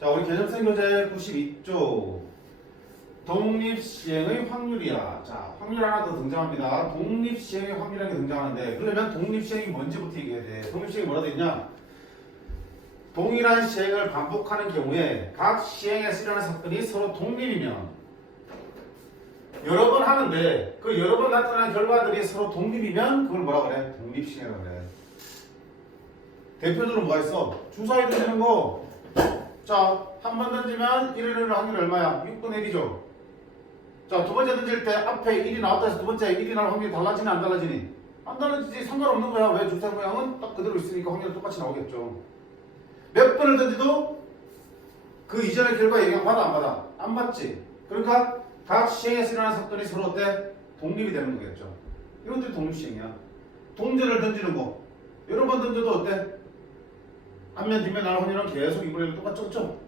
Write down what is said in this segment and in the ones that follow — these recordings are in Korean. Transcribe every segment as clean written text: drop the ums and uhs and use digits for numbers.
자, 우리 개념생 교재 92조. 독립시행의 확률이야. 자, 확률 하나 더 등장합니다. 독립시행의 확률이라는 게 등장하는데, 그러면 독립시행이 뭔지부터 얘기해야 돼. 독립시행이 뭐라 돼 있냐? 동일한 시행을 반복하는 경우에 각 시행에서 일어나는 사건이 서로 독립이면, 여러 번 하는데 그 여러 번 나타나는 결과들이 서로 독립이면 그걸 뭐라 그래? 독립시행이라고 그래. 대표적으로 뭐가 있어? 주사위 던지는 거. 자, 한 번 던지면 1을 넣을 확률이 얼마야? 6분의 1이죠. 자, 두 번째 던질 때 앞에 1이 나왔다 해서 두 번째 1이 나올 확률이 달라지니 안 달라지니? 안 달라지지. 상관없는 거야. 왜? 주사위 모양은 딱 그대로 있으니까 확률이 똑같이 나오겠죠. 몇 번을 던지도 그 이전의 결과에 영향 받아 안 받아? 안 받지. 그러니까 각 시행에서 일어나는 사건이 서로 어때? 독립이 되는 거겠죠. 이것들이 독립시행이야. 동전을 던지는 거. 여러 번 던져도 어때? 앞면 뒷면 나올 확률은 계속 2분의 1 똑같죠?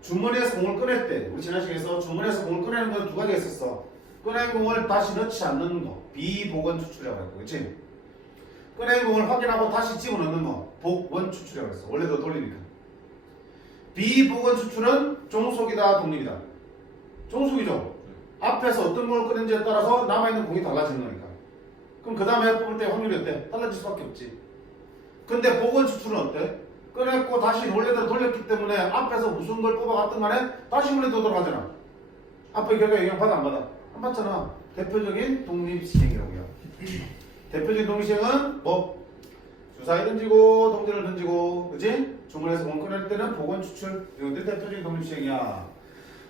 주머니에서 공을 꺼낼 때, 우리 지난 시간에서 주머니에서 공을 꺼내는 건 두 가지가 있었어. 꺼낸 공을 다시 넣지 않는 거, 비복원 추출이라고 했고, 그치? 꺼낸 공을 확인하고 다시 집어넣는 거, 복원 추출이라고 했어. 원래도 돌리니까. 비복원 추출은 종속이다, 독립이다. 종속이죠? 앞에서 어떤 공을 꺼낸지에 따라서 남아있는 공이 달라지는 거니까. 그럼 그 다음에 뽑을 때 확률이 어때? 달라질 수밖에 없지. 근데 복원 추출은 어때? 꺼냈고 다시 원래대로 돌렸기 때문에 앞에서 무슨 걸 뽑아갔든 간에 다시 원래대로 돌아가잖아. 앞의 결과에 영향 받아 안 받아? 안 받잖아. 대표적인 독립시행이라고요. 대표적인 독립시행은 뭐? 주사위 던지고 동전을 던지고, 그치? 주문에서 공 꺼낼 때는 복원 추출. 이것들이 대표적인 독립시행이야.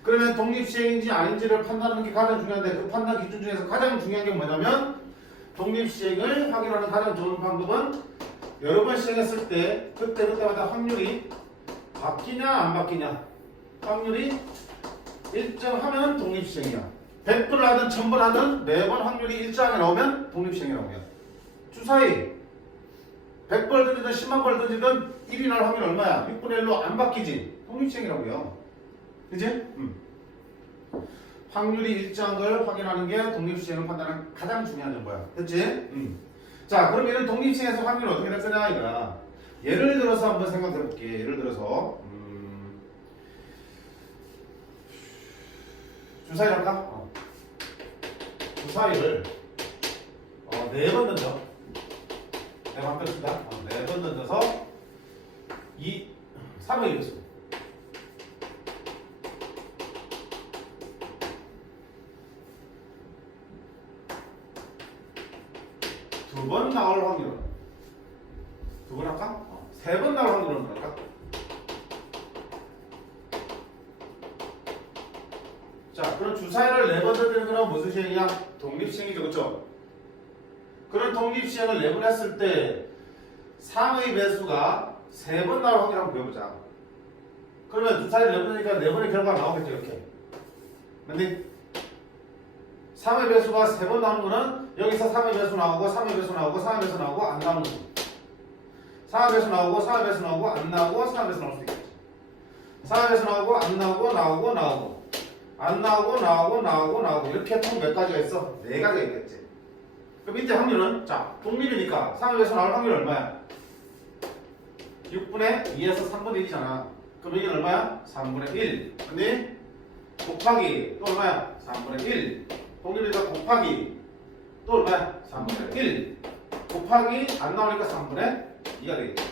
그러면 독립시행인지 아닌지를 판단하는 게 가장 중요한데, 그 판단 기준 중에서 가장 중요한 게 뭐냐면 독립시행을 확인하는 가장 좋은 방법은 여러 번 시행했을 때 그때마다 확률이 바뀌냐 안 바뀌냐. 확률이 일정하면 독립시행이야. 100번을 하든 1000번 하든 매번 확률이 일정하게 나오면 독립시행이라고 해요. 주사위 100번을 던지든 10만 번을 던지든 1이 나올 확률이 얼마야? 6분의 1로 안 바뀌지. 독립시행이라고 해요. 그치? 확률이 일정한 걸 확인하는 게 독립시행을 판단하는 가장 중요한 정보야. 됐지? 자, 그럼 이런 독립시행에서 확률을 어떻게 될 거냐 이거야. 예를 들어서 한번 생각해 볼게. 예를 들어서 주사위를 할까? 주사위를 4번 던져. 내가 한번 던진다. 4번 던져서 3의 배수. 두 번 나올 확률은? 2번 할까? 3번 나올 확률은 할까? 자, 그럼 주사위를 4번 던지는 거는 무슨 시행이야? 독립시행이죠, 그쵸? 그런 독립시행을 4번 했을 때 3의 배수가 3번 나올 확률 한번 배워보자. 그러면 주사위를 4번 하니까 4번의 결과가 나오겠죠, 이렇게. 근데 3의 배수가 3번 나오는 거는 여기서 3의 배수 나오고 3의 배수 나오고 3의 배수 나오고 안 나오는 거지. 3의 배수 나오고 3의 배수 나오고 안 나오고 3의 배수 나올 수 있겠지. 3의 배수 나오고 안 나오고 나오고 나오고 안 나오고 나오고 나오고 나오고 이렇게 총 몇 가지가 있어? 4가지가 있겠지. 그럼 밑에 확률은 자 독립이니까 3의 배수 나올 확률이 얼마야? 6분의 2에서 3분의 1이잖아. 그럼 이게 얼마야? 3분의 1. 근데 곱하기 또 얼마야? 3분의 1. 독립이니까 곱하기 또 얼마야? 3분의 1 곱하기 안 나오니까 3분의 2가 되겠다.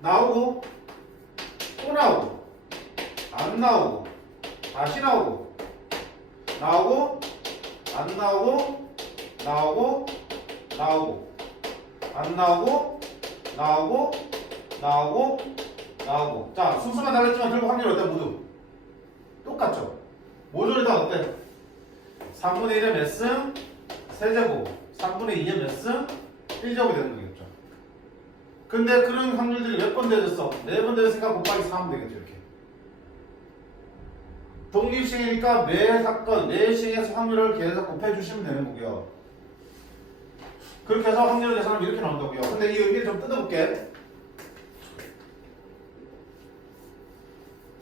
나오고 또 나오고 안 나오고 다시 나오고 나오고 안 나오고 나오고 나오고 안 나오고 나오고 나오고 나오고. 자, 순서만 달랐지만 결국 확률이 어때? 모두 똑같죠? 모조리 다 어때? 3분의 1의 몇 승? 세제곱. 3분의 2의 몇 승? 1제곱이 되는 거겠죠. 근데 그런 확률들이 몇 번 되어졌어? 4번 되었으니까 곱하기 4 하면 되겠죠, 이렇게. 독립시행이니까 매 사건, 매 시행에서 확률을 계속 곱해주시면 되는 거고요. 그렇게 해서 확률을 계산하면 이렇게 나온다고요. 근데 이 의미를 좀 뜯어볼게.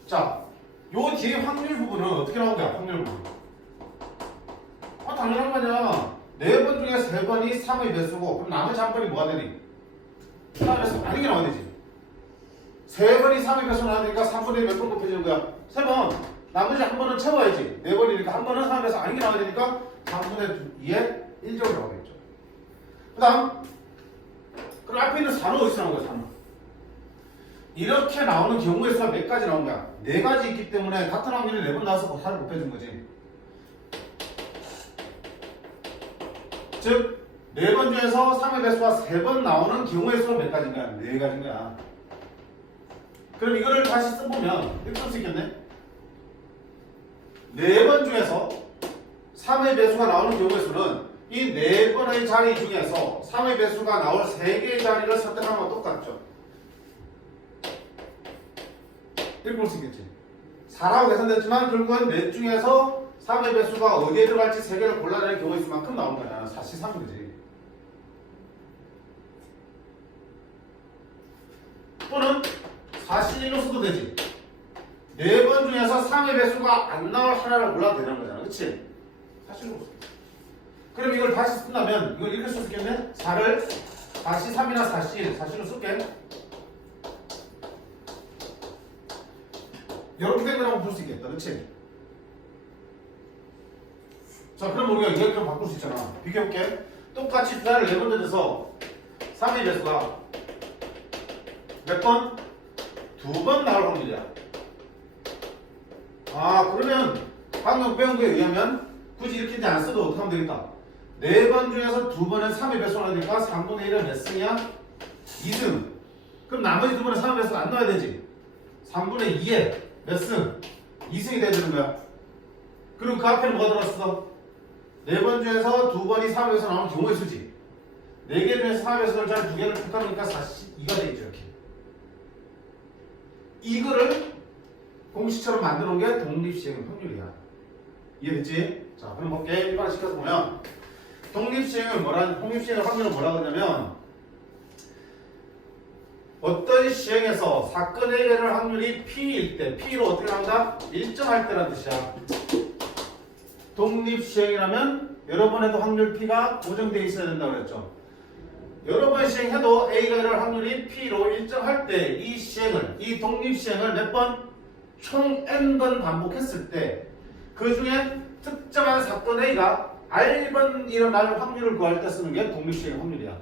자, 요 뒤에 확률 부분은 어떻게 나온 거야? 확률 부분. 당연한 거냐. 4번 중에 3번이 3의 배수고 그럼 나머지 한 번이 뭐가 되니? 3의 배수 아닌 게 나와야 되지. 3번이 3의 배수 나와야 되니까 3분의 1 몇 번 곱해지는 거야? 3번. 나머지 한 번은 채워야지. 4번이니까 한 번은 3의 배수 아닌 게 나와야 되니까 3분의 2에 1제곱이 나오겠죠. 그 다음 그럼 앞에 있는 4는 어디서 나온 거야? 4는 이렇게 나오는 경우의 수가 몇 가지 나온 거야? 4가지 있기 때문에 같은 확률이 4번 나와서 4를 곱해준 거지. 즉 4번 중에서 3의 배수가 3번 나오는 경우의 수가 몇 가지인 거야? 4가지인 거야. 그럼 이거를 다시 써보면 이렇게 쓸 수 있겠네. 4번 중에서 3의 배수가 나오는 경우의 수는 이 4번의 자리 중에서 3의 배수가 나올 3개의 자리를 선택하는 건 똑같죠. 이렇게 볼 수 있겠지. 4라고 계산됐지만 결국은 4 중에서 3의 배수가 어디에 들어갈지 3개를 골라내는 경우의 수만큼 나온 거야. 4C3 거지. 또는 4C1로 써도 되지. 4번 중에서 3의 배수가 안 나올 하나를 골라도 되는 거잖아. 그치? 4C1로 써. 그럼 이걸 다시 쓴다면 이걸 이렇게 쓸 수 있겠네? 4를 4C3이나 4C1, 4C로 쓸게. 이렇게 된 거라고 볼 수 있겠다. 그치? 자, 그럼 우리가 이렇게 바꿀 수 있잖아. 비교해볼게. 똑같이 숫자를 4번 던져서 3의 배수가 몇 번? 2번 나올 확률이야. 아, 그러면 방금 배운 거에 의하면 굳이 이렇게 이제 안 써도 어떻게 하면 되겠다. 4번 중에서 2번은 3의 배수가 나니까 3분의 1은 몇 승이야? 2승. 그럼 나머지 2번은 3의 배수가 안 나와야 되지. 3분의 2에 몇 승? 2승이 돼야 되는 거야. 그리고 그 앞에는 뭐가 들어갔어? 4번 중에서 2번이 3의 배수가 나오는 경우의 수지. 4개 중에서 3의 배수를 잘 2개를 붙여놓으니까 42가 되겠죠. 이렇게. 이거를 공식처럼 만들어 놓은 게 독립시행 확률이야. 이해됐지? 자, 그럼 볼게. 일반화 시켜서 보면 독립시행을 독립시행의 확률을 뭐라고 하냐면 어떤 시행에서 사건의 해결 확률이 P일 때, P로 어떻게 나온다? 일정할 때라는 뜻이야. 독립시행이라면 여러 번 해도 확률 P가 고정되어 있어야 된다고 그랬죠. 여러 번 시행해도 A가 이럴 확률이 P로 일정할 때 이 독립시행을 몇 번? 총 N번 반복했을 때 그 중에 특정한 사건 A가 R번 일어날 확률을 구할 때 쓰는 게 독립시행 확률이야.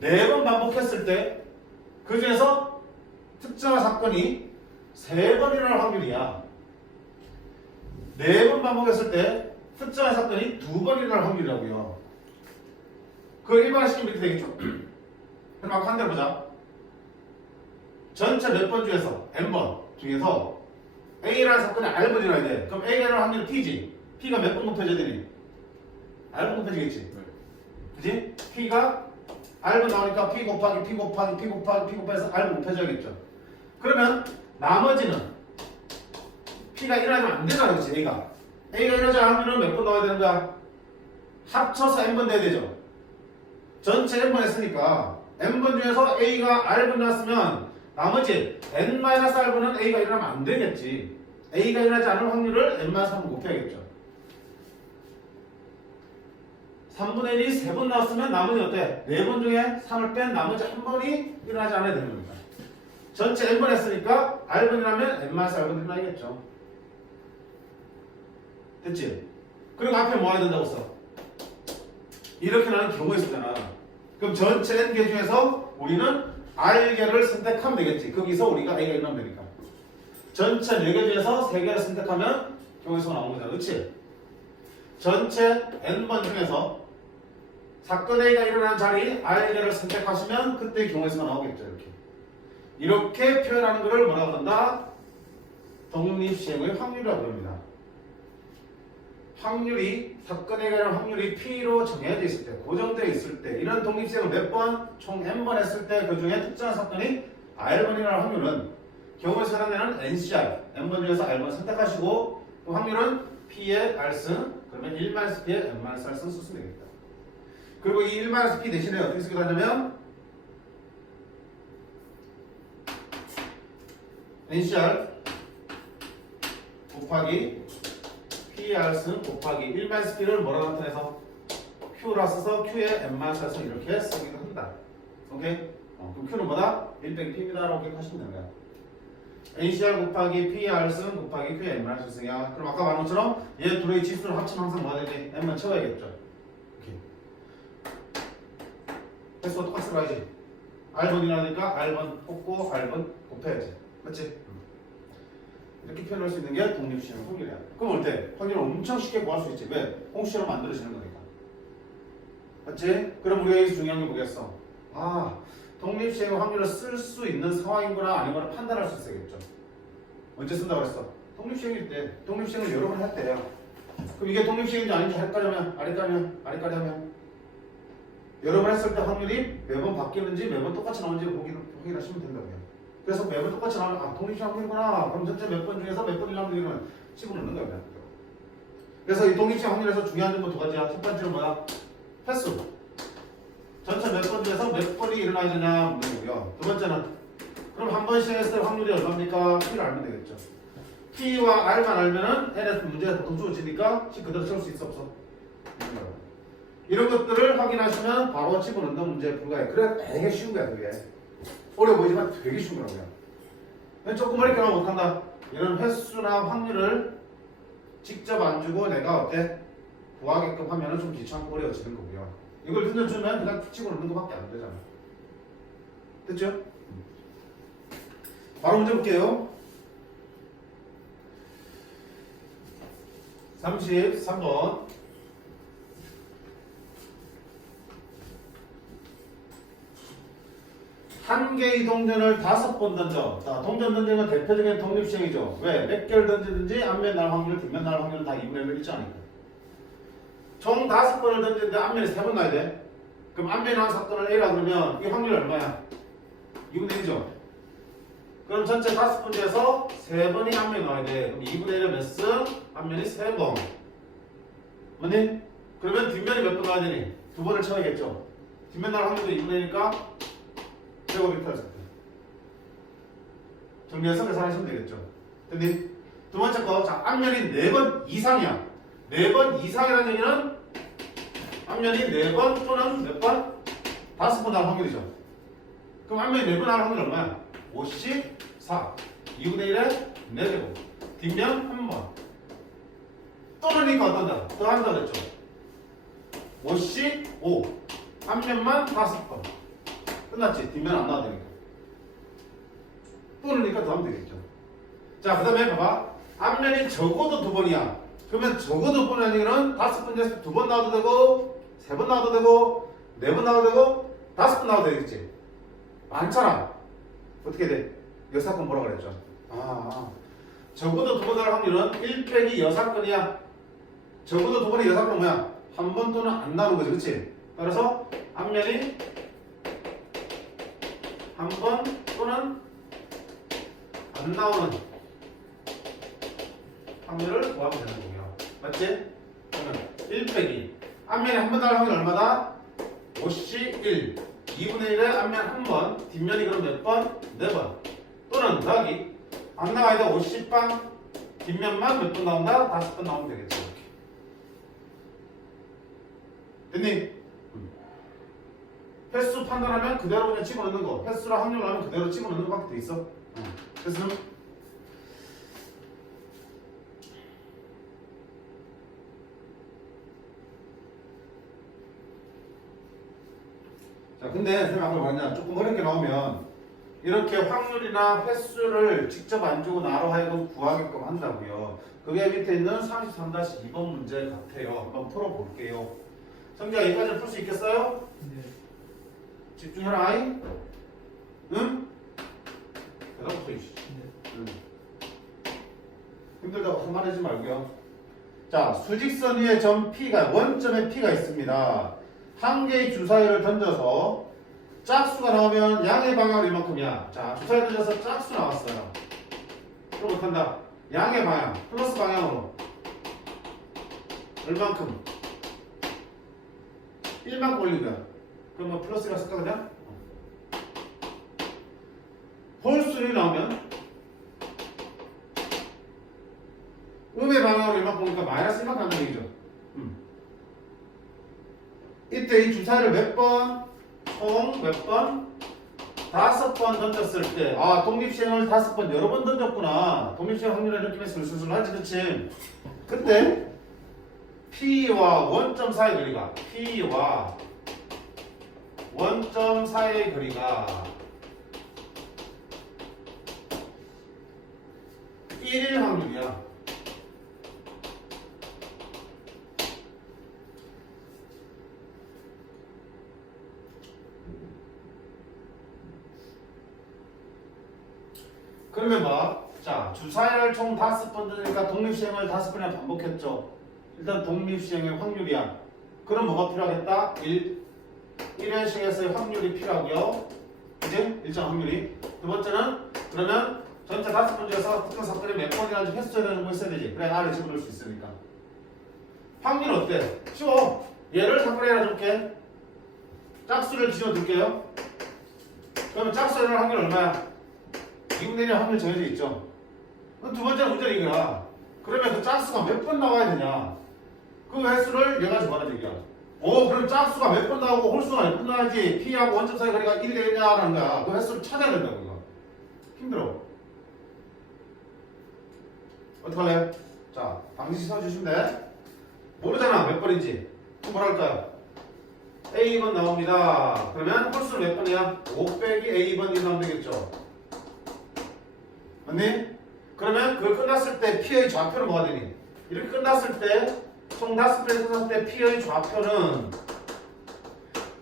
4번 반복했을 때 그 중에서 특정한 사건이 3번 일어날 확률이야. 4번 반복했을 때 특정한 사건이 2번 일어날 확률이라고요. 그걸 일반화시키면 이렇게 되겠죠. 그럼 아까 한 대로 보자. 전체 몇 번 중에서 N번 중에서 A라는 사건이 R번 일어나야 돼. 그럼 A가 일어날 확률은 P지. P가 몇 번 곱해져야 되니? R번 곱해지겠지. 그치? P가 R번 나오니까 P 곱하기 P 곱하기 P 곱하기 P 곱해서 R번 곱해져야겠죠. 그러면 나머지는 P가 일어나면 안 되잖아. 그치? A가 일어나지 않을 확률은 몇 번 나와야 되는 거야? 합쳐서 N번 돼야 되죠. 전체 N번 했으니까 N번 중에서 A가 R번 나왔으면 나머지 N-R번은 A가 일어나면 안 되겠지. A가 일어나지 않을 확률을 N-3번 곱해야겠죠. 3분의 1이 3번 나왔으면 나머지 어때? 4번 중에 3을 뺀 나머지 한 번이 일어나지 않아야 되는 겁니다. 전체 N번 했으니까 R번이라면 N-R번 일어나겠죠. 됐지? 그리고 앞에 뭐 해야 된다고 써? 이렇게 나는 경우의 수잖아. 그럼 전체 N개 중에서 우리는 R개를 선택하면 되겠지. 거기서 우리가 A가 일어나면 되니까. 전체 4개 중에서 3개를 선택하면 경우의 수가 나온 거잖아. 그치? 전체 N번 중에서 사건 A가 일어나는 자리 R개를 선택하시면 그때 경우의 수가 나오겠죠. 이렇게 표현하는 것을 뭐라고 한다? 독립시행의 확률이라고 합니다. 확률이 사건에 관한 확률이 P로 정해져 있을 때, 고정되어 있을 때, 이런 독립시행을 몇 번, 총 N번 했을 때 그 중에 특정한 사건이 R번이라는 확률은 경우에 해당되는 NCR, N번 중에서 R번 선택하시고 그 확률은 P의 R승, 그러면 1-P의 N-R승 쓰시면 되겠다. 그리고 이 1-P 대신에 어떻게 쓰기도 하냐면 NCR 곱하기 PR승 곱하기 1-P를 뭐라고 나타내서 Q라 써서 Q의 N-R승 이렇게 쓰기도 한다. 오케이? 그럼 Q는 뭐다? 1 빼기 P입니다. 라고 기억하시면 되는 거야. NCR 곱하기 PR승 곱하기 QM 승이야. 그럼 아까 말한 것처럼 얘 둘의 지수를 합치면 항상 뭐가 되지? M만 채워야겠죠. 이렇게. 횟수가 똑같이 들어가야지. R번이라니까 R번 뽑고 R번 곱해야지. 맞지? 이렇게 표현할 수 있는 게 독립시행 확률이야. 그럼 어때? 확률을 엄청 쉽게 구할 수 있지. 왜? 공식으로 만들어지는 거니까. 맞지? 그럼 우리가 여기서 중요한 게 뭐겠어? 독립시행 확률을 쓸 수 있는 상황인거나 아닌거나 판단할 수 있어야겠죠. 언제 쓴다고 했어? 독립시행일 때. 독립시행을 여러 번 할 때야. 그럼 이게 독립시행인지 아닌지 아래까지 하면 여러 번 했을 때 확률이 매번 바뀌는지 매번 똑같이 나오는지 확인하시면 된다고요. 그래서 매번 똑같이 나오면 독립시행 확률이구나. 그럼 전체 몇 번 중에서 몇 번이라면 되면 치고 넣는 거야. 그래서 이 독립시행 확률에서 중요한 점은 두 가지야. 첫 번째는 뭐야? 횟수. 전체 몇 번 중에서 몇 번이 일어나야 되냐 묻는 거고요. 두 번째는 그럼 한 번 시행했을 때 확률이 얼마입니까? P를 알면 되겠죠. P와 R만 알면은 N에서 문제가 보통 주어지니까 C 그대로 채울 수 있어 없어? 이런 것들을 확인하시면 바로 집어넣는 문제에 불과해. 그래 되게 쉬운 거야 그게. 어려워 보이지만 되게 쉬운 거라고요. 조금 어렵게 하면 못한다. 이런 횟수나 확률을 직접 안 주고 내가 어때? 구하게끔 하면은 좀 귀찮고 어려워지는 거고요. 이걸 던져주면 그냥 치고 넣는 것밖에 안 되잖아. 됐죠? 바로 문제 볼게요. 33번. 한 개의 동전을 5번 던져. 자, 동전 던지는 건 대표적인 독립시행이죠. 왜? 몇 개를 던지든지 앞면 날 확률, 뒷면 날 확률은 다 2분의 1로 일치하니까. 총 5번을 던지는데 앞면에 3번 나야 돼. 그럼 앞면에 한 사건을 A라 그러면 이 확률이 얼마야? 2분의 1이죠. 그럼 전체 5번 중에서 3번이 앞면에 나와야 돼. 그럼 2분의 1은 몇 승? 앞면이 3번. 맞니? 그러면 뒷면이 몇 번 나와야 되니? 2번을 쳐야겠죠. 뒷면 날 확률도 2분의 1이니까 100을 할 수 있다. 정리해서 계산하시면 되겠죠. 됐니? 두 번째 거, 자, 앞면이 4번 이상이야. 4번 이상이라는 얘기는 앞면이 4번 또는 몇 번? 5번 나올 확률이죠. 그럼 앞면이 4번 나올 확률 얼마야? 54. 2분의 1에 4제곱. 뒷면 1번. 또는니까 어떤다? 더 한다 그랬죠. 55. 앞면만 5번. 끝났지? 뒷면 안 나와도 되니까. 또는니까 더 하면 되겠죠. 자, 그 다음에 봐봐. 앞면이 적어도 2번이야. 그러면 적어도 2번이라는 얘기는 5번 중에서 2번 나와도 되고 3번 나와도 되고 4번 나와도 되고 5번 나와도 되겠지. 많잖아. 어떻게 돼? 6사건 뭐라 그랬죠? 적어도 2번 나올 확률은 1 빼기 6사건이야. 적어도 2번의 6사건은 뭐야? 한 번 또는 안 나오는 거지. 그치? 따라서 앞면이 한 번 또는 안 나오는 확률을 구하면 되는 거고요. 맞지? 그러면 1 빼기 앞면에 한 번 나올 확률 얼마다? 51. 2분의 1에 앞면 한 번, 뒷면이 그럼 몇 번? 4번. 또는 더하기 안 나와야 돼. 50방 뒷면만 몇 번 나온다? 5번 나오면 되겠죠. 됐니? 횟수 판단하면 그대로 그냥 집어넣는 거. 횟수랑 확률 하면 그대로 집어넣는 것밖에 돼 있어. 그래서 자, 근데 선생님 아까 말했냐, 조금 어렵게 나오면 이렇게 확률이나 횟수를 직접 안 주고 나로 하여금 구하게끔 한다고요. 그게 밑에 있는 33-2번 문제 같아요. 한번 풀어볼게요. 성재야, 여기까지 풀 수 있겠어요? 네. 집중해라, 아이. 응? 대답 없어, 이씨. 네. 응. 힘들다고 말하지 말고요. 자, 수직선 위에 점 P가, 원점에 P가 있습니다. 한 개의 주사위를 던져서 짝수가 나오면 양의 방향은 이만큼이야. 자, 주사위 던져서 짝수 나왔어요. 그럼 못한다. 양의 방향, 플러스 방향으로 얼만큼? 1만큼 올린 거야. 그럼 뭐 플러스가 쓸까 그냥? 홀수를 나오면 음의 방향으로 이만큼 오니까 마이너스 1만큼 한다는 얘기죠. 이때 이 주사위를 몇 번? 총 몇 번? 5번 던졌을 때, 아, 독립시행을 5번, 여러 번 던졌구나. 독립시행 확률의 느낌이 슬슬슬 하지, 그치? 그때, P와 원점 사이의 거리가, P와 원점 사이의 거리가 1일 확률이야. 그러면 뭐, 자, 주사위를 총 5번 던지니까 독립시행을 5번이나 반복했죠. 일단 독립시행의 확률이야. 그럼 뭐가 필요하겠다? 1회시행에서의 확률이 필요하고요. 그지? 일정 확률이. 두 번째는, 그러면 전체 5번 중에서 특정 사건이 몇 번이나 횟수에 되는 거 있어야 되지. 그래, R을 집어넣을 수 있으니까. 확률 어때? 쉬워. 얘를 사건에 해줄게. 짝수를 지어둘게요. 그러면 짝수의 확률 얼마야? 2분의 1의 확률 정해져 있죠. 두 번째 문제는 이거야. 그러면 그 짝수가 몇 번 나와야 되냐? 그 횟수를 얘가 정하는 얘기야. 그럼 짝수가 몇 번 나오고 홀수가 몇 번 나와야지 P하고 원점 사이 거리가 1이 되느냐라는 거야. 그 횟수를 찾아야 된다고 이거. 힘들어. 어떡할래? 자, 방식 써주시면 돼. 모르잖아 몇 번인지. 그럼 뭐라 할까요? A번 나옵니다. 그러면 홀수는 몇 번이야? 5 빼기 A번이 나오면 되겠죠. 맞니? 그러면 그걸 끝났을 때 P의 좌표는 뭐가 되니? 이렇게 끝났을 때 총 5번에서 끝났을 때 P의 좌표는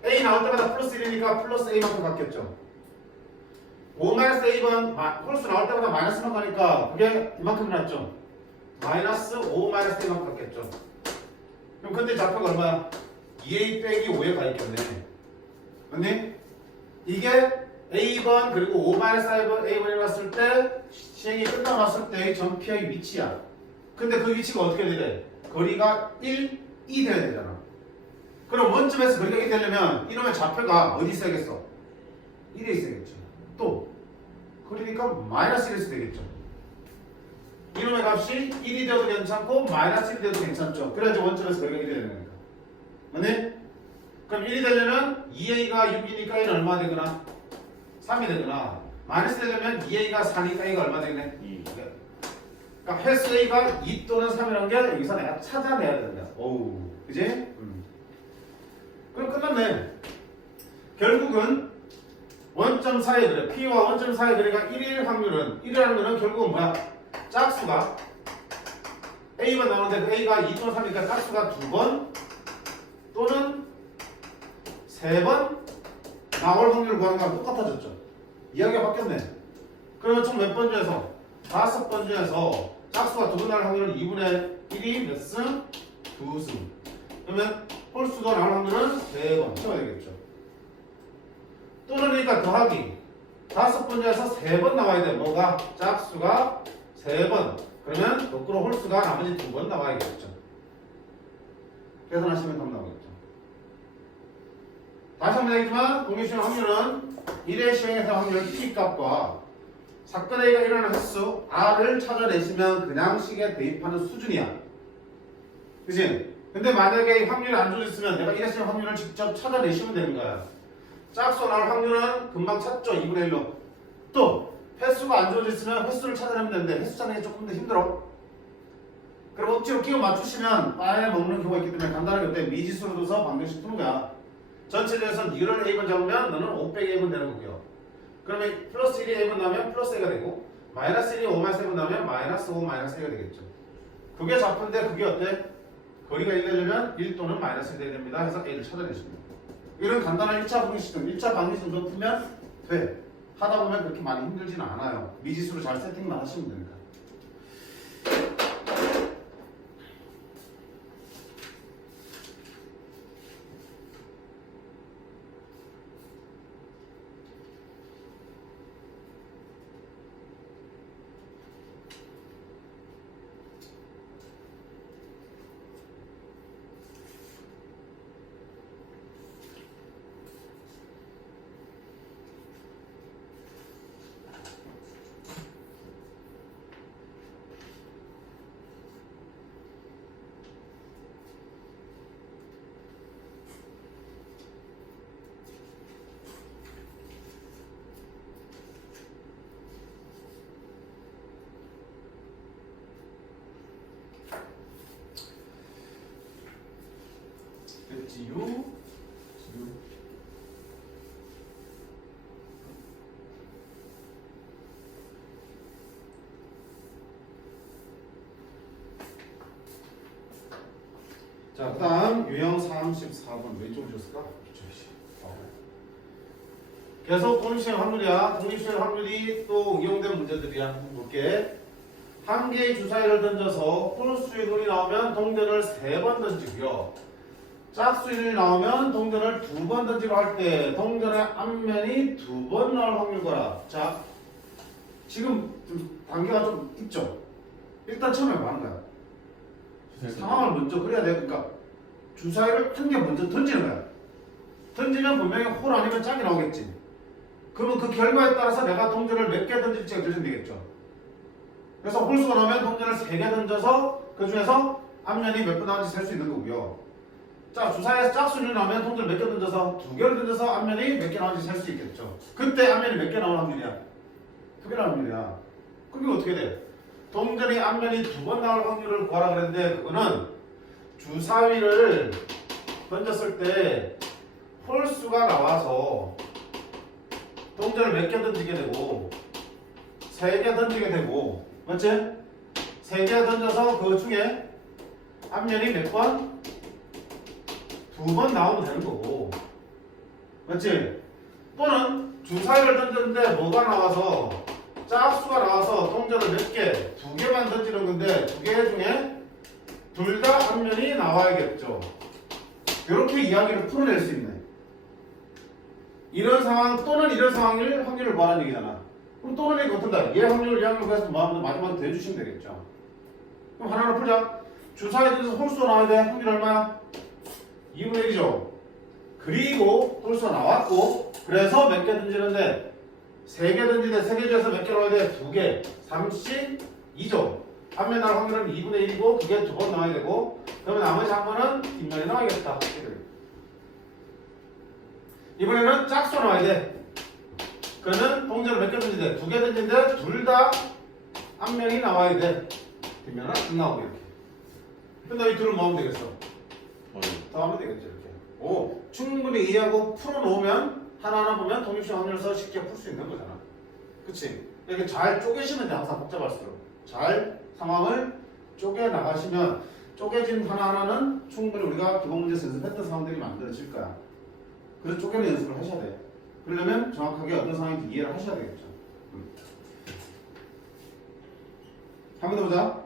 A 나올 때마다 플러스 1이니까 플러스 A만큼 같겠죠. 5-A번 홀수 나올 때마다 마이너스만 가니까 그게 이만큼 났죠. 마이너스 5-A만큼 같겠죠. 그럼 그때 좌표가 얼마야? 2A 빼기 5에 가 있겠네. 맞니? 이게 A번 그리고 5-A번 A번이 왔을 때 시행이 끝나고 났을 때의 전 P의 위치야. 근데 그 위치가 어떻게 돼야 돼? 거리가 1, 2 돼야 되잖아. 그럼 원점에서 거리가 2 되려면 이놈의 좌표가 어디 있어야겠어? 1에 있어야겠죠. 또 거리니까 마이너스 1에서 되겠죠. 이놈의 값이 1이 되어도 괜찮고 마이너스 1이 되어도 괜찮죠. 그래야지 원점에서 거리가 1이 되는 거니까. 맞니? 그럼 1이 되려면 2A가 6이니까 A는 얼마 되거나? 3이 되거나 마이너스 되려면 2A가 4니까 A가 얼마 되겠네? 2. 그러니까 횟수 A가 2 또는 3이라는 게 여기서 내가 찾아내야 된다. 오우, 그지? 그럼 끝났네. 결국은 원점 사이의 거리, P와 원점 사이의 거리가 1일 확률은 1이라는 거는 결국은 뭐야? 짝수가 A만 나오는데 그 A가 2 또는 3이니까 짝수가 2번 또는 3번 나올 확률을 구하는 거랑 똑같아졌죠. 이야기가 바뀌었네. 그러면 총 몇 번 중에서? 5번 중에서 짝수가 2번 나올 확률은 2분의 1이 몇 승? 2승. 그러면 홀수가 나올 확률은 3번 채워야 되겠죠. 또는 그러니까 더하기 5번 중에서 3번 나와야 돼. 뭐가? 짝수가 3번. 그러면 거꾸로 홀수가 나머지 2번 나와야겠죠. 계산하시면 답 나오겠죠. 다시 한번 얘기지만 독립시행 확률은 1회 시행에서 확률 P값과 사건 A가 일어나는 횟수 R을 찾아내시면 그냥 식에 대입하는 수준이야. 그치? 근데 만약에 확률이 안 좋아졌으면 내가 1회 시행 확률을 직접 찾아내시면 되는 거야. 짝수가 나올 확률은 금방 찾죠. 2분의 1로. 또 횟수가 안 좋아졌으면 횟수를 찾아내면 되는데 횟수 찾는 게 조금 더 힘들어. 그리고 억지로 끼워 맞추시면 빠에 먹는 경우가 있기 때문에 간단하게 그때 미지수로 둬서 방정식 푸는 거야. 전체적에서 니를 A번 잡으면 너는 5 빼기 A번 되는 거고요. 그러면 플러스 1이 A번 나오면 플러스 A가 되고 마이너스 1이 5-A번 나오면 마이너스 5-A가 되겠죠. 그게 좌표인데 그게 어때? 거리가 1 되려면 1 또는 마이너스 1 돼야 됩니다. 해서 A를 찾아내십니다. 이런 간단한 1차 방정식은 1차 방정식도 풀면 돼. 하다 보면 그렇게 많이 힘들지는 않아요. 미지수로 잘 세팅만 하시면 됩니다. 지유. 자, 그 다음 유형 34번 왼쪽으로 줬을까? 계속 독립시행 확률이야. 독립시행 확률이 또 응용된 문제들이야. 한번 볼게. 한 개의 주사위를 던져서 홀수인물이 나오면 동전을 3번 던지고요. 짝수인물이 나오면 동전을 2번 던지고 할 때 동전의 앞면이 2번 나올 확률 거라. 자, 지금 좀 단계가 좀 있죠? 일단 처음에 뭐 하는 거야? 상황을 먼저 그려야 돼. 그러니까 주사위를 한 개 먼저 던지는 거야. 던지면 분명히 홀 아니면 짝이 나오겠지. 그러면 그 결과에 따라서 내가 동전을 몇 개 던질지가 결정되겠죠. 그래서 홀수가 나오면 동전을 3개 던져서 그 중에서 앞면이 몇 번 나오는지 셀 수 있는 거고요. 자, 주사위에서 짝수를 나오면 동전을 몇 개 던져서 2개를 던져서 앞면이 몇 개 나오는지 셀 수 있겠죠. 그때 앞면이 몇 개 나오는 확률이야? 2개 나오는 확률이야. 그럼 이거 어떻게 돼? 동전이 앞면이 2번 나올 확률을 구하라 그랬는데 그거는 주사위를 던졌을 때 홀수가 나와서 동전을 몇 개 던지게 되고 3개 던지게 되고 맞지? 3개 던져서 그 중에 앞면이 몇 번? 2번 나오면 되는 거고 맞지? 또는 주사위를 던졌는데 뭐가 나와서 짝수가 나와서 동전을 몇 개? 2개만 던지는 건데 2개 중에 둘 다 앞면이 나와야겠죠. 이렇게 이야기를 풀어낼 수 있네. 이런 상황 또는 이런 상황일 확률을 구하라는 얘기잖아. 그럼 또는 이거 어떤다? 얘 확률을 이 확률을 구해서 마지막에 더해주시면 되겠죠. 그럼 하나로 풀자. 주사위에 던져서 홀수가 나와야 돼. 확률 얼마야? 2분의 1이죠. 그리고 홀수가 나왔고 그래서 몇 개 던지는데 3개 던지는데 3개 중에서 몇 개 나와야 돼? 2개. 3씩 2죠. 앞면 나올 확률은 2분의 1이고 그게 2번 나와야 되고 그러면 나머지 한 번은 뒷면에 나와야겠다. 이번에는 짝수 나와야 돼. 그러면 동전을 몇 개 던지는데 2개 던지는데 둘 다 앞면이 나와야 돼. 뒷면은 안 나오고 이렇게. 근데 이 둘을 모으면 되겠어. 더 하면 되겠죠 이렇게. 오, 충분히 이해하고 풀어놓으면 하나하나 보면 독립시행 확률에서 쉽게 풀 수 있는 거잖아. 그치? 이렇게 잘 쪼개시면 돼. 항상 복잡할수록 잘 상황을 쪼개 나가시면 쪼개진 하나하나는 충분히 우리가 기본 문제에서 연습했던 상황들이 만들어질 거야. 그래서 쪼개는 연습을 하셔야 돼. 그러려면 정확하게 어떤 상황인지 이해를 하셔야 되겠죠. 한 번 더 보자.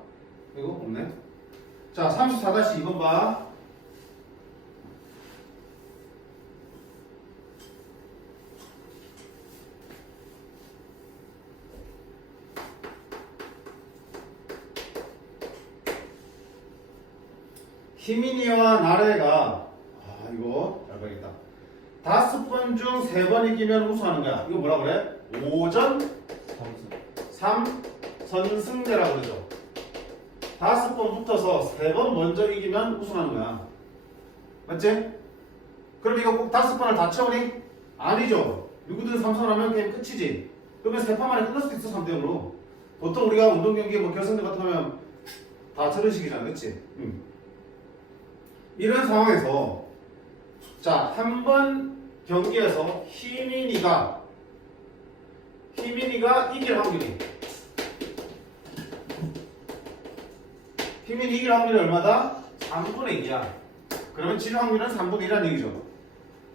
이거 없네. 자, 34-2번 봐. 희민이와 나래가 이거 잘 봐야겠다. 5번 중 3번 이기면 우승하는 거야. 이거 뭐라 그래? 5전 3선승제라고 그러죠. 5번 붙어서 3번 먼저 이기면 우승하는 거야. 맞지? 그럼 이거 꼭 5번을 다 채우니? 아니죠. 누구든 3선 하면 게임 끝이지. 그러면 3판 만에 끝날 수도 있어. 3대0으로. 보통 우리가 운동경기 뭐 결승전 같은 거 하면 다 저런 식이잖아. 그치? 이런 상황에서 자, 한 번 경기에서 희민이가 이길 확률이 희민이 이길 확률이 얼마다? 3분의 2야. 그러면 질 확률은 3분의 1이라는 얘기죠.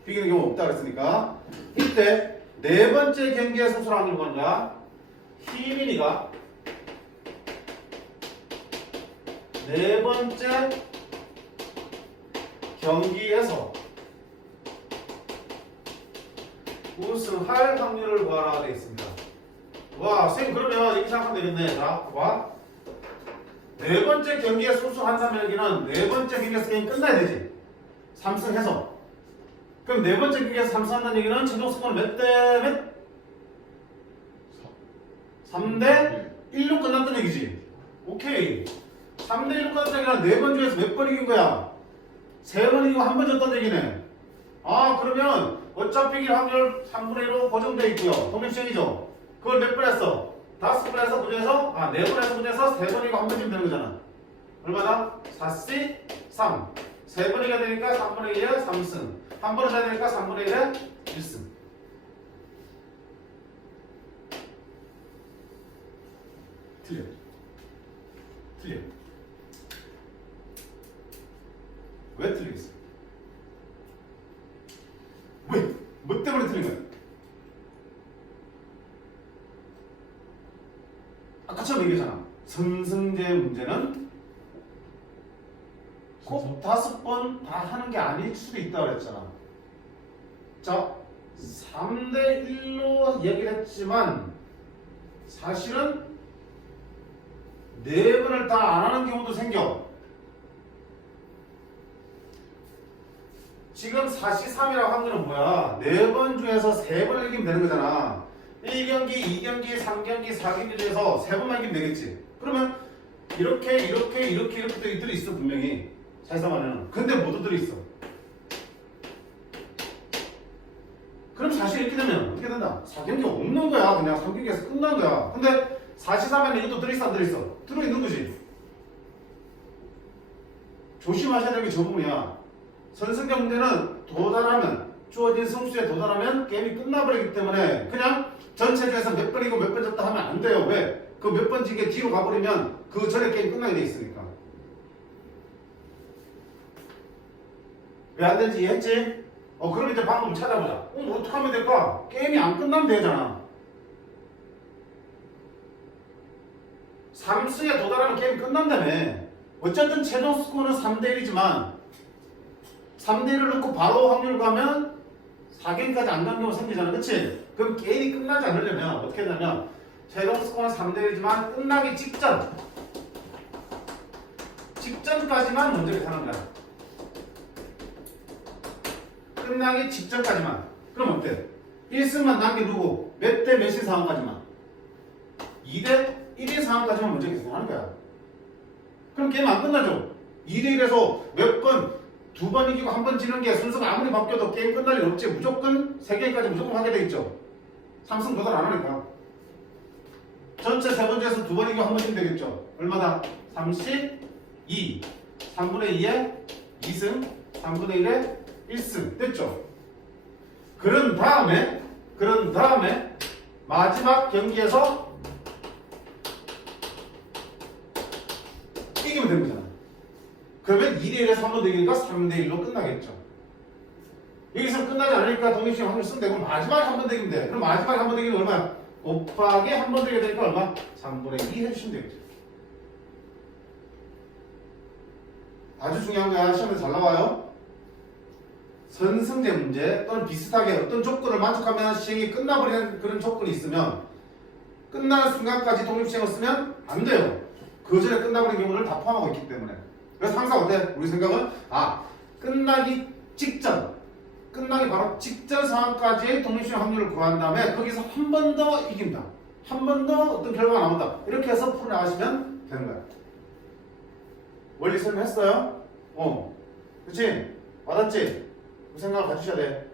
비기는 경우 없다 그랬으니까 이때 네 번째 경기에 승수 확률을 구하는 거야. 희민이가 네 번째 경기에서 우승할 확률을 구하라 되어 있습니다. 와, 선생님 그러면 이렇게 생각하면 되겠네. 자, 봐봐. 네 번째 경기에 우승한다는 얘기는 네 번째 경기에서 게임 끝나야 되지. 3승 해서. 그럼 네 번째 경기에서 3승 한다는 얘기는 최종 스코어는 몇 대 몇? 3대 1로 끝났다는 얘기지. 오케이. 3대 1로 끝났다는 얘기는 네 번 중에서 몇 번 이긴 거야? 3번 이기고 한 번 졌다는 얘기네. 아, 그러면 어차피 이길 확률 3분의 1로 고정되어 있고요. 독립시행이죠. 그걸 몇 번 했어? 5번 해서 그중에서 4번 해서 그중에서 3번 이기고 한 번 지면 되는 거잖아. 얼마나? 4C 3. 세 번 이겨야 되니까 3분의 1에 3승. 한 번을 져야 되니까 3분의 1에 1승. 틀려. 틀려. 왜 틀리겠어? 왜? 뭐 때문에 틀린 거야? 아까처럼 얘기했잖아. 선승제 문제는 꼭 5번 다 하는 게 아닐 수도 있다고 그랬잖아. 자, 3대 1로 얘기를 했지만 사실은 4번을 다 안 하는 경우도 생겨. 지금 4시3이라고 한 거는 뭐야? 4번 중에서 3번을 이기면 되는 거잖아. 1경기, 2경기, 3경기, 4경기 중에서 3번만 이기면 되겠지. 그러면 이렇게 또 들어있어 분명히. 4시3안에는. 근데 모두 들어있어. 그럼 사실 이렇게 되면 어떻게 된다? 4경기 없는 거야. 그냥 3경기에서 끝난 거야. 근데 4시3안에 이것도 들어있어 안 들어있어? 들어있는 거지. 조심하셔야 되는 게 저 부분이야. 선승제 문제는 도달하면 주어진 승수에 도달하면 게임이 끝나버리기 때문에 그냥 전체 중에서 몇 번이고 몇 번 졌다 하면 안 돼요. 왜? 그 몇 번 지게 뒤로 가버리면 그 전에 게임 끝나게 돼 있으니까. 왜 안 되는지 이해했지? 그럼 이제 방법을 찾아보자. 어떻게 하면 될까? 게임이 안 끝나면 되잖아. 3승에 도달하면 게임이 끝난다며. 어쨌든 최종 스코어는 3대 1이지만 3대 1을 넣고 바로 확률 가면 4경기까지 안 간 경우 생기잖아. 그치? 그럼 게임이 끝나지 않으려면 어떻게 되냐면 최종 스코어는 3대 1이지만 끝나기 직전까지만 먼저 계산하는 거야. 끝나기 직전까지만. 그럼 어때? 1승만 남게 누구? 몇 대 몇인 상황까지만. 2대 1인 상황까지만 먼저 계산하는 거야. 그럼 게임 안 끝나죠? 2대 1에서 몇 번, 2번 이기고 한 번 지는 게 순서가 아무리 바뀌어도 게임 끝날 일 없지. 무조건 3개까지 무조건 하게 되겠죠. 3승 도달 안 하니까. 전체 3번째에서 2번 이기고 한 번 지면 되겠죠. 얼마다? 32. 3분의 2에 2승, 3분의 1에 1승. 됐죠? 그런 다음에 마지막 경기에서 이기면 되는 거잖아. 그러면 2대 1에서 한 번 더 이기니까 3대 1로 끝나겠죠. 여기서 끝나지 않으니까 독립시험 확률 쓰면 되고 마지막에 한 번 더 이기면 돼. 그럼 마지막에 한 번 더 이기면 얼마야? 곱하기 한 번 더 이기게 되니까 얼마? 3분의 2 해주시면 되겠죠. 아주 중요한 거야. 시험에 잘 나와요. 선승제 문제 또는 비슷하게 어떤 조건을 만족하면 시행이 끝나버리는 그런 조건이 있으면 끝나는 순간까지 독립시행을 쓰면 안 돼요. 그 전에 끝나버린 경우를 다 포함하고 있기 때문에. 그래서 항상 어때? 우리 생각은 끝나기 바로 직전 상황까지의 독립시행 확률을 구한 다음에 거기서 한 번 더 이긴다. 한 번 더 어떤 결과가 나온다. 이렇게 해서 풀어나가시면 되는 거야. 원리 설명했어요? 그치? 맞았지? 그 생각을 가지셔야 돼.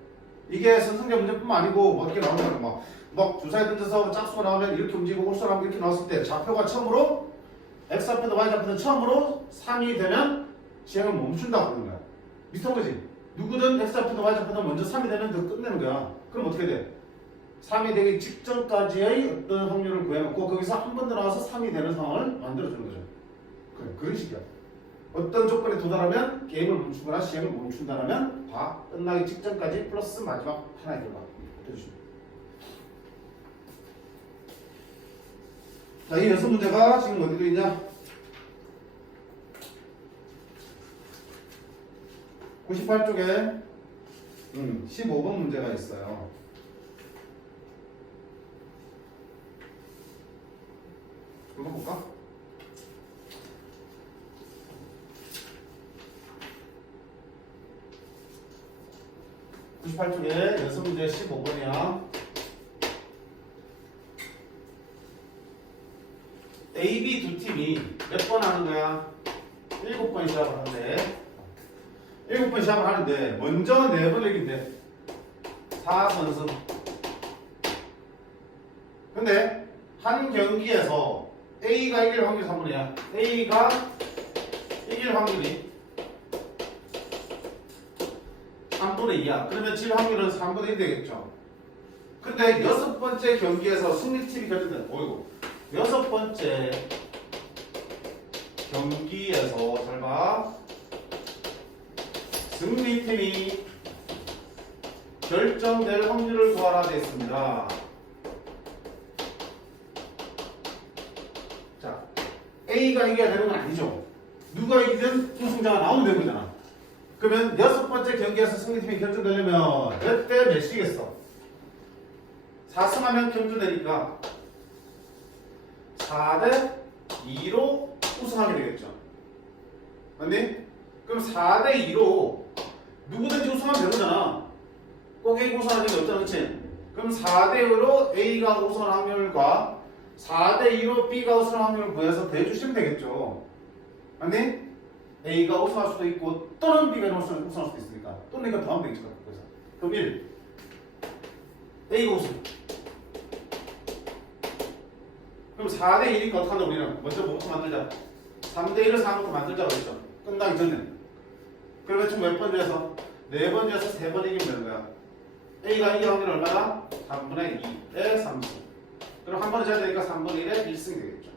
이게 선승제 문제뿐만 아니고 어떻게 나오냐면 막 주사에 던져서 짝수가 나오면 이렇게 움직이고 홀수가 나오면 이렇게 나왔을 때 좌표가 처음으로 X좌표도 Y좌표도 처음으로 3이 되면 시행을 멈춘다고 그러는 거야. 비슷한 거지? 누구든 X좌표도 Y좌표도 먼저 3이 되면 더 끝내는 거야. 그럼 어떻게 돼? 3이 되기 직전까지의 어떤 확률을 구해놓고 거기서 한 번 더 나와서 3이 되는 상황을 만들어주는 거죠. 그래, 그런 식이야. 어떤 조건에 도달하면 게임을 멈추거나 시행을 멈춘다면 다 끝나기 직전까지 플러스 마지막 하나의 결과 해주십니다. 자, 이 6문제가 지금 어디로 있냐? 98쪽에 15번 문제가 있어요. 읽어볼까? (98쪽에) 6문제 15번이야. A, B 두 팀이 몇 번 하는 거야? 7번 시합을 하는데 7번 시합을 하는데 먼저 4번 이긴대. 4선승. 근데 한 경기에서 A가 이길 확률이 3분이야. A가 이길 확률이 3분의 2야. 그러면 질 확률은 3분의 1 되겠죠. 근데 여섯 번째 경기에서 승리팀이 결정된, 어이구. 여섯 번째 경기에서, 잘 봐. 승리팀이 결정될 확률을 구하라 됐습니다. 자, A가 이겨야 되는 건 아니죠. 누가 이기든 우승자가 나오면 되는 거잖아. 그러면 여섯 번째 경기에서 승리팀이 결정되려면 몇 대 몇이겠어? 4승하면 경주되니까 4대 2로 우승하게 되겠죠. 맞니? 그럼 4대 2로 누구든지 우승하면 되는 거잖아. 꼭 A가 우승하는 게 없잖아, 그치? 그럼 4대 5로 A가 우승할 확률과 4대 2로 B가 우승할 확률을 구해서 대주시면 되겠죠. 맞니? A가 우승할 수도 있고 또는 B가 우승할 수도 있으니까 또는 이거 더하면 되겠죠. 그래서 그럼 1 A가 우승. 그럼 4대 1이니까 어떻게 한다 우리는? 먼저 뭐부터 만들자. 3대 1을 4부터 만들자고 했죠. 끝나기 전에. 그러면 총 몇 번 중에서? 4번 중에서 3번 이기면 되는 거야. A가 이길 확률은 얼마나? 3분의 2의 3승. 그럼 한 번에 져야 되니까 3분의 1의 1승이 되겠죠.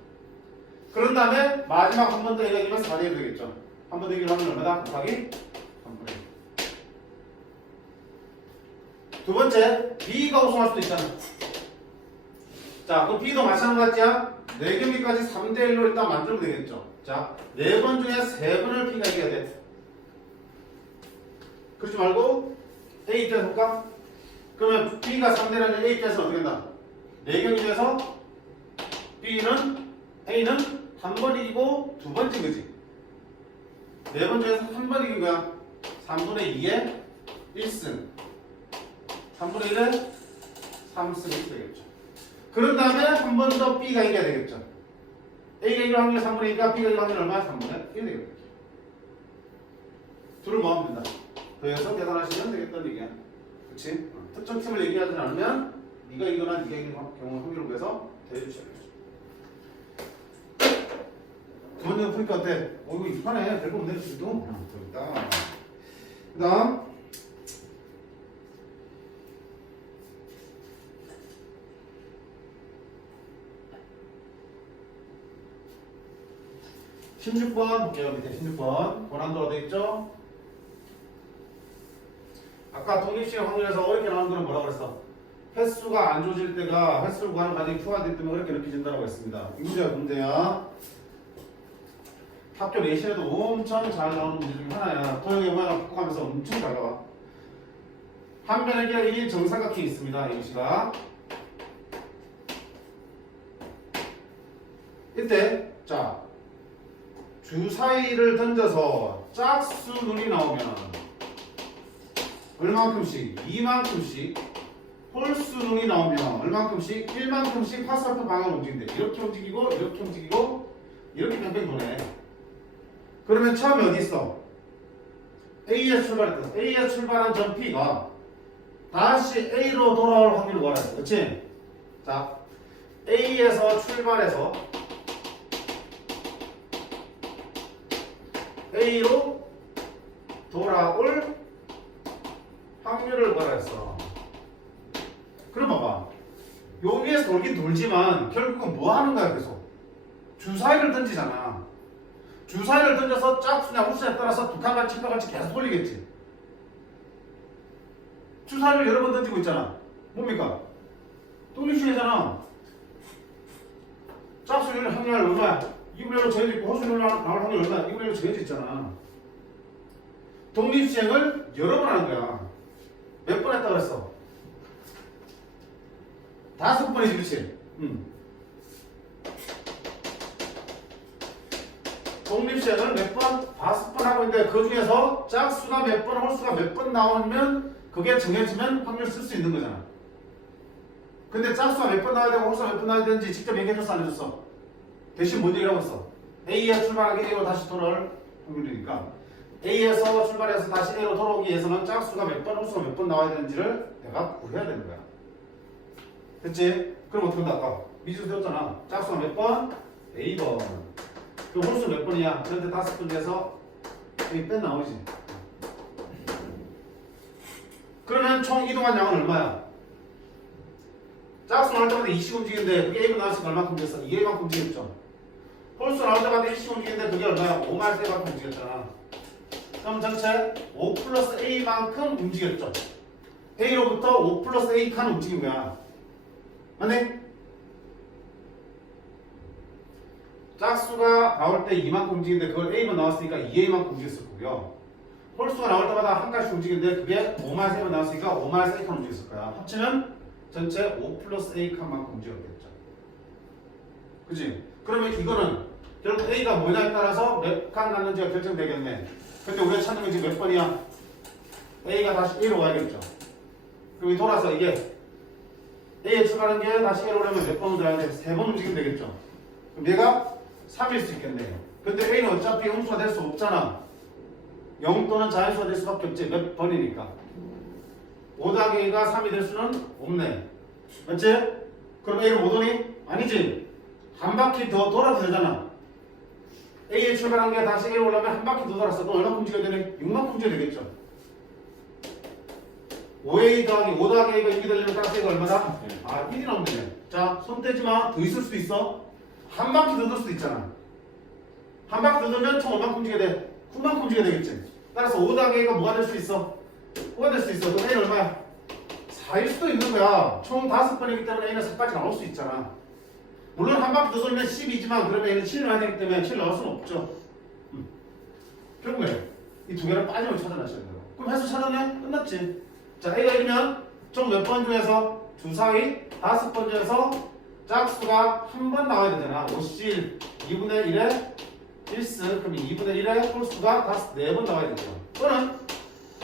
그런 다음에 마지막 한 번 더 A가 이기면 4대 1이 되겠죠. 한 번 더 이길 확률은 얼마나? 곱하기 3분의 1. 두 번째, B가 우승할 수도 있잖아. 자, 그럼 B도 마찬가지야. 4경기까지 3대 1로 일단 만들면 되겠죠. 자, 4번 중에 3번을 B가 이겨야 돼. 그러지 말고 A 입장에서 볼까? 그러면 B가 3대 1하면 A 입장에서 어떻게 된다? 4경기 중에서 A는 한 번 이기고 2번 진 거지. 4번 중에서 한 번 이긴 거야. 3분의 2의 1승. 3분의 1의 3승이 되겠죠. 그런 다음에 한 번 더 B가 이겨야 되겠죠. A가 이길 확률이 3분의 2니까 B가 이길 확률이 얼마야? 3분의 1 되겠죠. 둘을 모으면 된다. 더해서 계산하시면 되겠다는 얘기야. 그치? 특정 팀을 얘기하지 않으면 네가 이거나 네가 이기는 경우 확률을 구해서 대해주셔야겠죠. 두 번째 보니까 어때? 이거 익숙하네. 별거 없네. 지금도. 좋다. 그 다음 16번 볼게요. 밑에 16번 고난도가 되어있죠? 아까 독립시행 확률에서 어렵게 나온 거는 뭐라고 그랬어? 횟수가 안 좋아질 때가 횟수를 구하는 과정이 투하되기 때문에 어렵게 느껴진다고 했습니다. 이 문제가 문제야. 학교 내신에도 엄청 잘 나오는 문제 중에 하나야. 도형의 모양을 바꿔가면서 엄청 잘 나와. 한 변에게 1 정삼각형이 있습니다. A씨가. 이때 자 주사위를 던져서 짝수 눈이 나오면 얼마만큼씩? 2만큼씩 홀수 눈이 나오면 얼마만큼씩? 1만큼씩 화살표 방향으로 움직인대. 이렇게 움직이고 이렇게 움직이고 이렇게 뺑뺑 도네. 그러면 처음에 어디 있어? A에서 출발했다. A에서 출발한 점 P가 다시 A로 돌아올 확률을 구하라. 그렇지? 자, A에서 출발해서 A로 돌아올 확률을 구하라 했어. 그럼 봐봐. 요 위에서 돌긴 돌지만 결국은 뭐 하는 거야 계속? 주사위를 던지잖아. 주사위를 던져서 짝수냐 홀수냐에 따라서 두 칸같이 칠칸같이 계속 돌리겠지. 주사위를 여러 번 던지고 있잖아. 뭡니까? 독립시행이잖아. 짝수 확률 얼마야? 2분의 1로 정해져 있고 홀수 나올 확률 얼마야? 2분의 1로 정해져 있잖아. 독립시행을 여러 번 하는 거야. 몇 번 했다고 그랬어? 5번이지, 그렇지? 독립시행을 몇 번? 5번 하고 있는데 그 중에서 짝수가 몇 번, 홀수가 몇 번 나오면 그게 정해지면 확률 쓸 수 있는 거잖아. 근데 짝수가 몇 번 나와야 되고 홀수가 몇 번 나와야 되는지 직접 얘기해줬어, 안 해줬어? 대신 뭔 얘기라고 했어? A에 출발하기 A로 다시 돌아올 확률이니까 A에서 출발해서 다시 A로 돌아오기 위해서는 짝수가 몇 번, 홀수가 몇 번 나와야 되는지를 내가 구해야 되는 거야. 됐지? 그럼 어떻게 한다? 아까 미수 세웠잖아. 짝수가 몇 번? A번. 그 홀수 몇 번이야? 그런데 5번 중에서 A 뺀 나오지. 그러면 총 이동한 양은 얼마야? 짝수 나올 때마다 2씩 움직이는데 그게 1분 나왔으니까 얼마큼 움직였어? 2A만큼 움직였죠. 홀수 나올 때마다 1씩 움직이는데 그게 얼마야? 5-A만큼 움직였잖아. 그럼 전체 5 플러스 A만큼 움직였죠. A로부터 5 플러스 A 칸 움직인 거야. 맞네? 짝수가 나올 때 2만큼 움직이는데 그걸 A만 나왔으니까 2A만큼 움직였을 거고요. 홀수가 나올 때마다 한 칸씩 움직이는데 그게 5-A만 나왔으니까 5-A 칸 움직였을 거야. 합치면 전체 5 플러스 A 칸만큼 움직였겠죠. 그치? 그러면 이거는 결국 A가 뭐냐에 따라서 몇 칸 갔는지가 결정되겠네. 근데 우리가 찾는 건 지금 몇 번이야? A가 다시 A로 가야겠죠. 그럼 돌아서 이게 A에 출발하는 게 다시 A로 오려면 몇 번 움직여야 돼? 3번 움직이면 되겠죠. 그럼 얘가 3일 수 있겠네요. 근데 A는 어차피 음수가 될 수 없잖아. 0 또는 자연수가 될 수밖에 없지. 몇 번이니까. 5 더하기 A가 3이 될 수는 없네. 맞지? 그럼 A를 못 오니? 아니지. 한 바퀴 더 돌아도 되잖아. A에 출발한 게 다시 A로 오려면 한 바퀴 더 돌았어. 그럼 얼마큼 움직여야 되네? 6만큼 움직여야 되겠죠. 5A 더하기 5 더하기 A가 6이 되려면 따라서 A가 얼마다? 아, 1이 나오면 되네. 자, 손 떼지 마. 더 있을 수도 있어. 한 바퀴 더 돌 수도 있잖아. 한 바퀴 더 돌면 총 얼마큼 움직여야 돼? 9만큼 움직여야 되겠지. 따라서 5 더하기 A가 뭐가 될 수 있어? 5가 될 수 있어. 그럼 A는 얼마야? 4일 수도 있는 거야. 총 5번이기 때문에 A는 4까지 나올 수 있잖아. 물론 한 바퀴 더 돌면 10이지만 그러면 A는 7을 해야 되기 때문에 7 나올 수는 없죠. 결국에 이 두 개를 빠짐을 찾아내셔야 돼요. 그럼 해서 찾아내? 끝났지. 자, A가 1이면 총 몇 번 중에서 주사위 5번 중에서 짝수가 한 번 나와야 되잖아. 5실 2분의 1에 1승 그럼 2분의 1에 홀수가 4번 나와야 되죠. 또는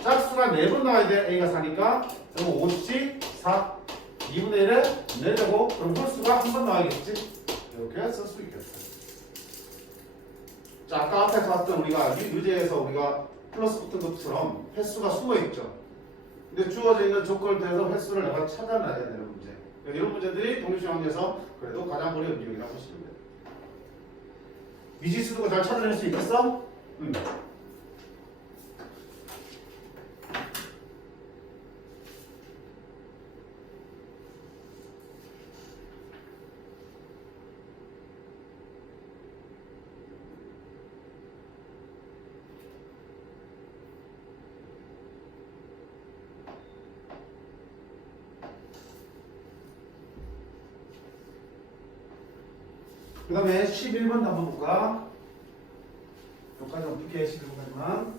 짝수가 4번 나와야 돼. A가 4니까 그럼 5씩 4 2분의 1에 4되고 그럼 홀수가 한 번 나와야겠지. 이렇게 쓸 수 있겠어. 자, 아까 앞에서 봤던 우리가 유제에서 우리가 플러스 붙은 것처럼 횟수가 숨어있죠. 근데 주어져 있는 조건을 통해서 횟수를 내가 찾아내야 되는 문제. 이런 문제들이 독립시험 항에서 그래도 가장 어려운 유형이라고 보시면 돼요. 미지수도 잘 찾아낼 수 있겠어? 그 다음에 11번도 한번 볼까? 여기까지 어떻게 11번까지만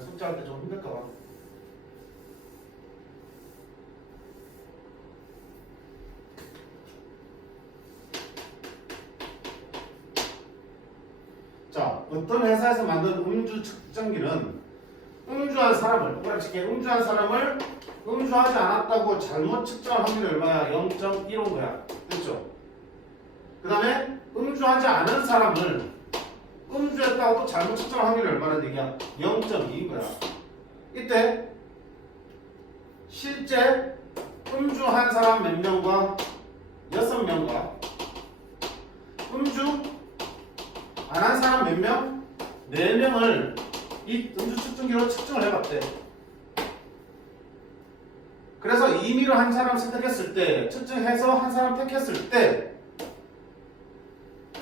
숙제할 때 좀 힘들까봐. 자, 어떤 회사에서 만든 음주 측정기는 음주한 사람을, 음주한 사람을 음주하지 않았다고 잘못 측정할 확률이 얼마야? 0.15인 거야. 됐죠? 그 다음에 음주하지 않은 사람을 음주했다고 또 잘못 측정할 확률이 얼마나 얘기야? 0.2인 거야. 이때 실제 음주한 사람 몇 명과 6명과 음주 안 한 사람 몇 명? 4명을 이 음주 측정기로 측정을 해봤대. 그래서 임의로 한 사람 선택했을 때, 측정해서 한 사람 택했을 때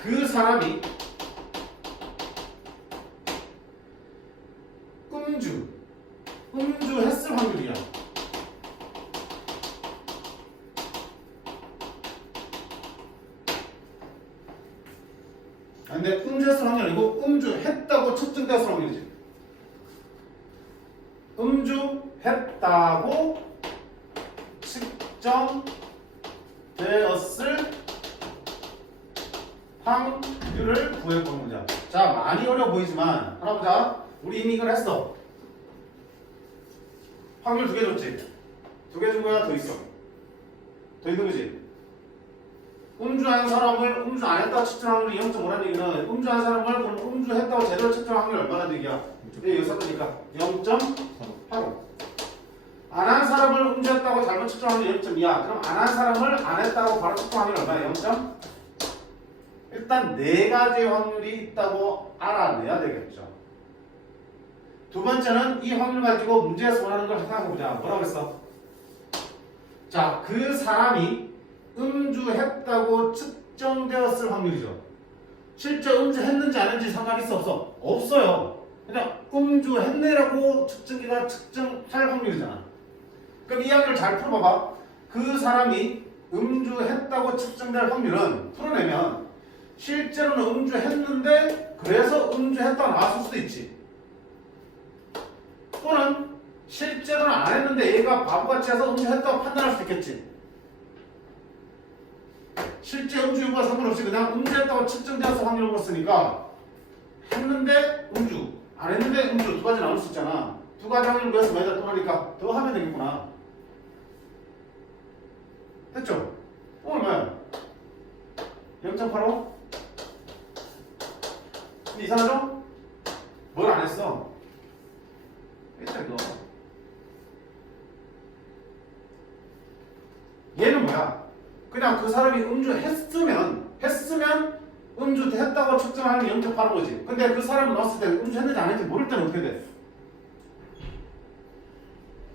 그 사람이 음주했을 확률이야. 근데 음주했을 확률이 아니고 음주했다고 측정되었을 확률이지. 음주했다고 측정되었을 확률을 구해보는 거냐. 자, 많이 어려워 보이지만 하나 보자. 우리 이미 이걸 했어. 확률 2개 줬지. 2개 준 거야? 더 있어. 더 있는 거지. 음주한 사람을 음주 안 했다고 측정한 확률이 0.5라는 얘기는 음주한 사람을 그럼 음주했다고 제대로 측정한 확률이 얼마나 얘기야? 여기 썼으니까 0.85. 안 한 사람을 음주했다고 잘못 측정한 확률이 0.2야. 그럼 안 한 사람을 안 했다고 바로 측정한 확률이 얼마야? 0. 일단 4가지의 확률이 있다고 알아내야 되겠죠. 두 번째는 이 확률 가지고 문제에서 원하는 걸 생각해보자. 뭐라고 했어? 자, 그 사람이 음주했다고 측정되었을 확률이죠. 실제 음주했는지 안 했는지 상관 있어 없어? 없어요. 그냥 음주했네라고 측정기가 측정할 확률이잖아. 그럼 이야기를 잘 풀어봐봐. 그 사람이 음주했다고 측정될 확률은 풀어내면 실제로는 음주했는데 그래서 음주했다고 나왔을 수도 있지. 또는 실제로는 안 했는데 얘가 바보같이 해서 음주했다고 판단할 수도 있겠지. 실제 음주 여부와 상관없이 그냥 음주했다고 측정되어서 확률을 봤으니까 했는데 음주, 안 했는데 음주 두 가지 나올 수 있잖아. 두 가지 확률을 구해서 매자 또 하니까 더 하면 되겠구나. 됐죠? 얼마야? 0.85? 이상하죠? 뭘 안 했어? 했죠 이거. 얘는 뭐야? 그냥 그 사람이 음주했으면 음주했다고 측정하는 게 0.8인 거지. 근데 그 사람을 넣었을 때 음주했는지 안 했는지 모를 때는 어떻게 돼?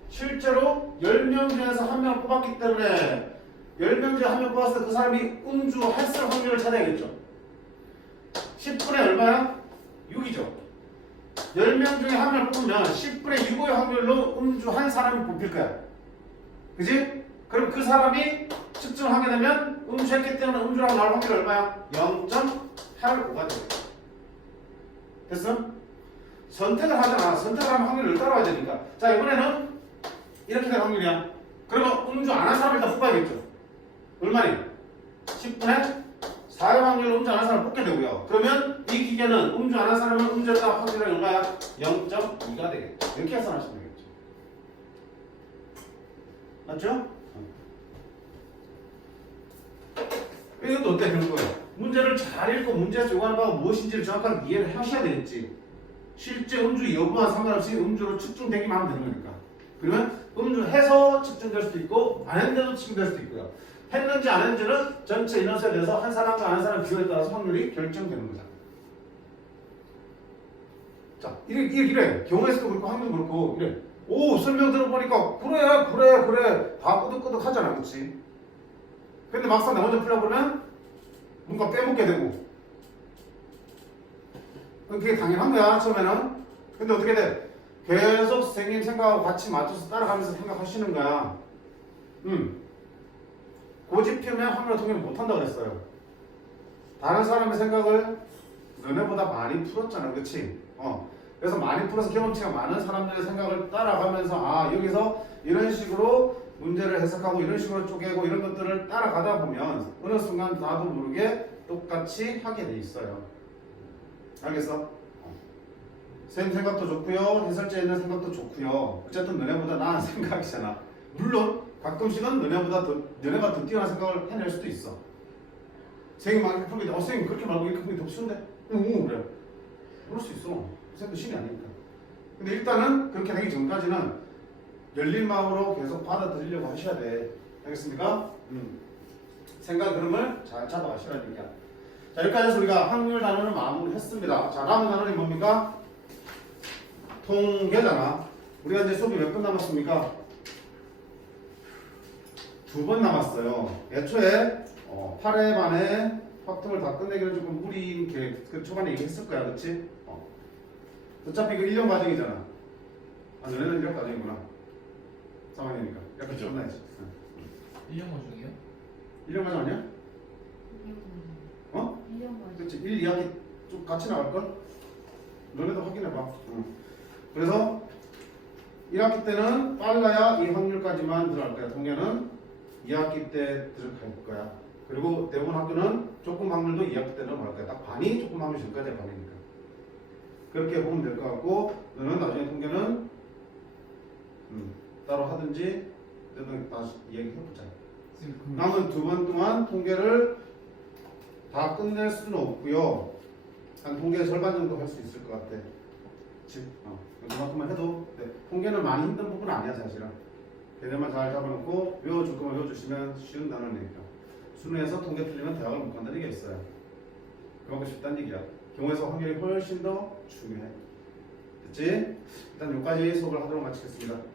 실제로 10명 중에서 1명을 뽑았기 때문에 10명 중에 1명 뽑았을 때 그 사람이 음주했을 확률을 찾아야겠죠. 10분의 얼마야? 6이죠. 10명 중에 1명을 뽑으면 10분의 6의 확률로 음주한 사람이 뽑힐 거야. 그지? 그럼 그 사람이 측정을 하게 되면 음주했기 때문에 음주라고 나올 확률이 얼마야? 0.85가 되겠다. 됐어? 선택을 하잖아. 선택을 하면 확률을 따라와야 되니까. 자, 이번에는 이렇게 된 확률이야. 그러면 음주 안 한 사람을 일단 뽑아야겠죠. 얼마니? 10분의 4의 확률로 음주 안 한 사람을 뽑게 되고요. 그러면 이 기계는 음주 안 한 사람은 음주했다 확률이 얼마야? 0.2가 되겠죠. 이렇게 계산하시면 되겠죠. 맞죠? 이것도 어때? 결국에 문제를 잘 읽고 문제에서 요구하는 바가 무엇인지를 정확하게 이해를 하셔야 되겠지. 실제 음주 여부와 상관없이 음주로 측정되기만 하면 되는 거니까. 그러면 음주해서 측정될 수도 있고 안 했는데도 측정될 수도 있고요. 했는지 안 했는지는 전체 인원수에 대해서 한 사람과 안 한 사람 비율에 따라서 확률이 결정되는 거잖아. 자, 이래. 경우에서도 그렇고 확률도 그렇고 이래. 오, 설명 들어보니까 그래 다 끄덕끄덕 하잖아. 그치? 근데 막상 나 혼자 풀어보면 뭔가 빼먹게 되고 그게 당연한 거야 처음에는. 근데 어떻게 돼? 계속 선생님 생각하고 같이 맞춰서 따라가면서 생각하시는 거야. 고집 피우면 확률 통계를 못한다고 그랬어요. 다른 사람의 생각을 너네보다 많이 풀었잖아. 그치? 그래서 많이 풀어서 경험치가 많은 사람들의 생각을 따라가면서 아 여기서 이런 식으로 문제를 해석하고 이런 식으로 쪼개고 이런 것들을 따라가다 보면 어느 순간 나도 모르게 똑같이 하게 돼 있어요. 알겠어? 선생님 생각도 좋고요. 해설자에 있는 생각도 좋고요. 어쨌든 너네보다 나은 생각이잖아. 물론 가끔씩은 너네가 더 뛰어난 생각을 해낼 수도 있어. 선생님 막 이렇게 풀고 선생님 그렇게 말고 이렇게 풀기 더 쉬운데? 응 그래. 그럴 수 있어. 선생님도 신이 아니니까. 근데 일단은 그렇게 되기 전까지는 열린 마음으로 계속 받아들이려고 하셔야 돼. 알겠습니까? 생각 흐름을 잘 잡아가시라는 얘기야. 자, 여기까지 해서 우리가 확률 단원을 마무리했습니다. 자, 남은 단원이 뭡니까? 통계잖아. 우리가 이제 수업이 몇 번 남았습니까? 2번 남았어요. 애초에 8회 반에 확통을 다 끝내기는 조금 무리인 계획, 그 초반에 얘기했을 거야, 그치? 어차피 그 1년 과정이잖아. 아, 너네는 1년 과정이구나. 3학년이니까. 약간 그죠. 끝나야지. 1년 과정이요? 1년 과정 아니야? 1년 과정. 그렇지. 1, 2학기 좀 같이 나갈걸? 너네도 확인해봐. 그래서 1학기 때는 빨라야 이 확률까지만 들어갈 거야. 통계는 2학기 때 들어갈 거야. 그리고 대부분 학교는 조금 확률도 2학기 때는 갈 거야. 딱 반이 조금 확률 전까지가 반이니까. 그렇게 보면 될 것 같고 너는 나중에 통계는 따로 하든지 너는 다시 얘기해보자. 남은 2번 동안 통계를 다 끝낼 수는 없고요. 한 통계 절반 정도 할 수 있을 것 같아. 그치? 그만큼만 해도 네. 통계는 많이 힘든 부분은 아니야 사실은. 개념만 잘 잡아놓고 외워줄 거면 외워주시면 쉬운 단어니까. 수능에서 통계 틀리면 대학을 못 간다는 얘기가 있어요. 그만큼 쉽다는 얘기야. 경우에서 확률이 훨씬 더 중요해. 됐지? 일단 여기까지 수업을 하도록 마치겠습니다.